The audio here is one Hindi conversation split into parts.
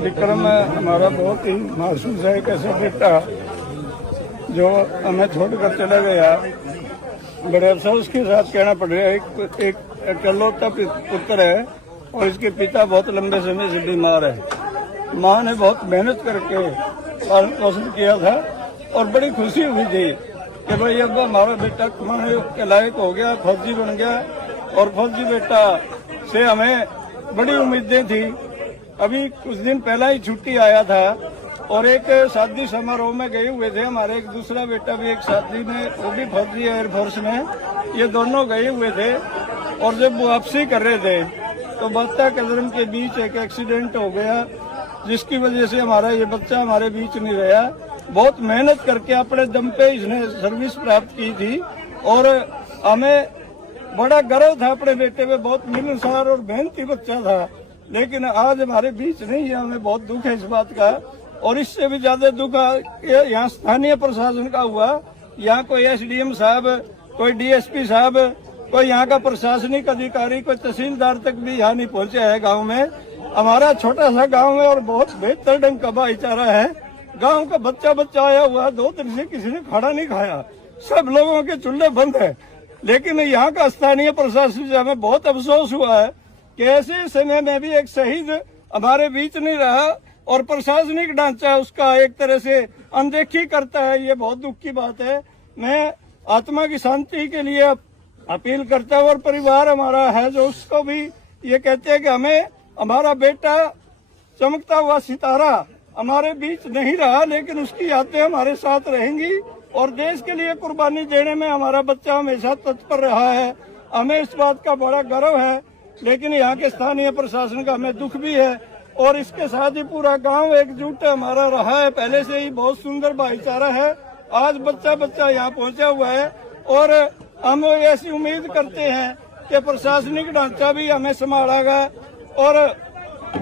विक्रम हमारा बहुत ही महसूस है। एक ऐसा बेटा जो हमें छोड़कर चला गया, बड़े अफसोस के साथ कहना पड़ रहा है। एक इकलौता पुत्र है और इसके पिता बहुत लंबे समय से बीमार है। माँ ने बहुत मेहनत करके पालन पोषण किया था और बड़ी खुशी हुई थी कि भाई अब हमारा बेटा कमाने के लायक हो गया, फौजी बन गया। और फौजी बेटा से हमें बड़ी उम्मीदें थी। अभी कुछ दिन पहला ही छुट्टी आया था और एक शादी समारोह में गए हुए थे। हमारे एक दूसरा बेटा भी एक शादी में, वो भी फौजी है एयरफोर्स में, ये दोनों गए हुए थे। और जब वापसी कर रहे थे तो बत्ता कदरम के बीच एक एक्सीडेंट हो गया, जिसकी वजह से हमारा ये बच्चा हमारे बीच नहीं रहा। बहुत मेहनत करके अपने दम पे इसने सर्विस प्राप्त की थी और हमें बड़ा गर्व था अपने बेटे पे। बहुत मिलनसार और मेहनती बच्चा था, लेकिन आज हमारे बीच नहीं है। हमें बहुत दुख है इस बात का। और इससे भी ज्यादा दुख यहाँ स्थानीय प्रशासन का हुआ। यहाँ कोई एसडीएम साहब, कोई डीएसपी साहब, कोई यहाँ का प्रशासनिक अधिकारी, कोई तहसीलदार तक भी यहाँ नहीं पहुंचे है गांव में। हमारा छोटा सा गांव है और बहुत बेहतर ढंग का भाईचारा है। गांव का बच्चा बच्चा आया हुआ, 2 दिन से किसी ने खाना नहीं खाया, सब लोगों के चूल्हे बंद है। लेकिन यहाँ का स्थानीय प्रशासन से हमें बहुत अफसोस हुआ है कि ऐसे समय में भी एक शहीद हमारे बीच नहीं रहा और प्रशासनिक ढांचा उसका एक तरह से अनदेखी करता है। ये बहुत दुख की बात है। मैं आत्मा की शांति के लिए अपील करता हूँ और परिवार हमारा है जो उसको भी ये कहते हैं कि हमें हमारा बेटा चमकता हुआ सितारा हमारे बीच नहीं रहा, लेकिन उसकी यादें हमारे साथ रहेंगी और देश के लिए कुर्बानी देने में हमारा बच्चा हमेशा तत्पर रहा है। हमें इस बात का बड़ा गर्व है, लेकिन यहाँ के स्थानीय प्रशासन का हमें दुख भी है। और इसके साथ ही पूरा गांव एकजुट हमारा रहा है, पहले से ही बहुत सुंदर भाईचारा है। आज बच्चा बच्चा यहाँ पहुंचा हुआ है और हम ऐसी उम्मीद करते हैं कि प्रशासनिक ढांचा भी हमें संभालेगा। और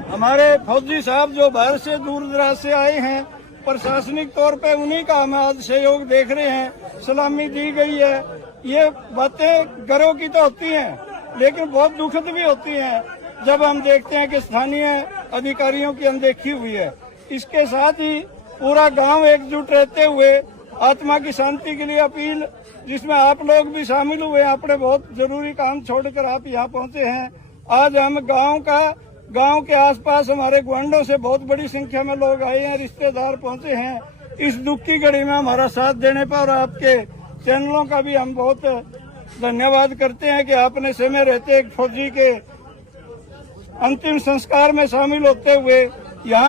हमारे फौजी साहब जो बाहर से दूर दराज से आए हैं, प्रशासनिक तौर पे उन्हीं का हम आज सहयोग देख रहे हैं। सलामी दी गई है। ये बातें गर्व की तो होती हैं, लेकिन बहुत दुखद भी होती हैं जब हम देखते हैं कि स्थानीय अधिकारियों की अनदेखी हुई है। इसके साथ ही पूरा गांव एकजुट रहते हुए आत्मा की शांति के लिए अपील, जिसमें आप लोग भी शामिल हुए, अपने बहुत जरूरी काम छोड़कर आप यहाँ पहुंचे हैं। आज हम गांव के आसपास हमारे ग्वांडों से बहुत बड़ी संख्या में लोग आए हैं, रिश्तेदार पहुंचे हैं। इस दुख की घड़ी में हमारा साथ देने पर और आपके चैनलों का भी हम बहुत धन्यवाद करते हैं कि आपने समय रहते एक फौजी के अंतिम संस्कार में शामिल होते हुए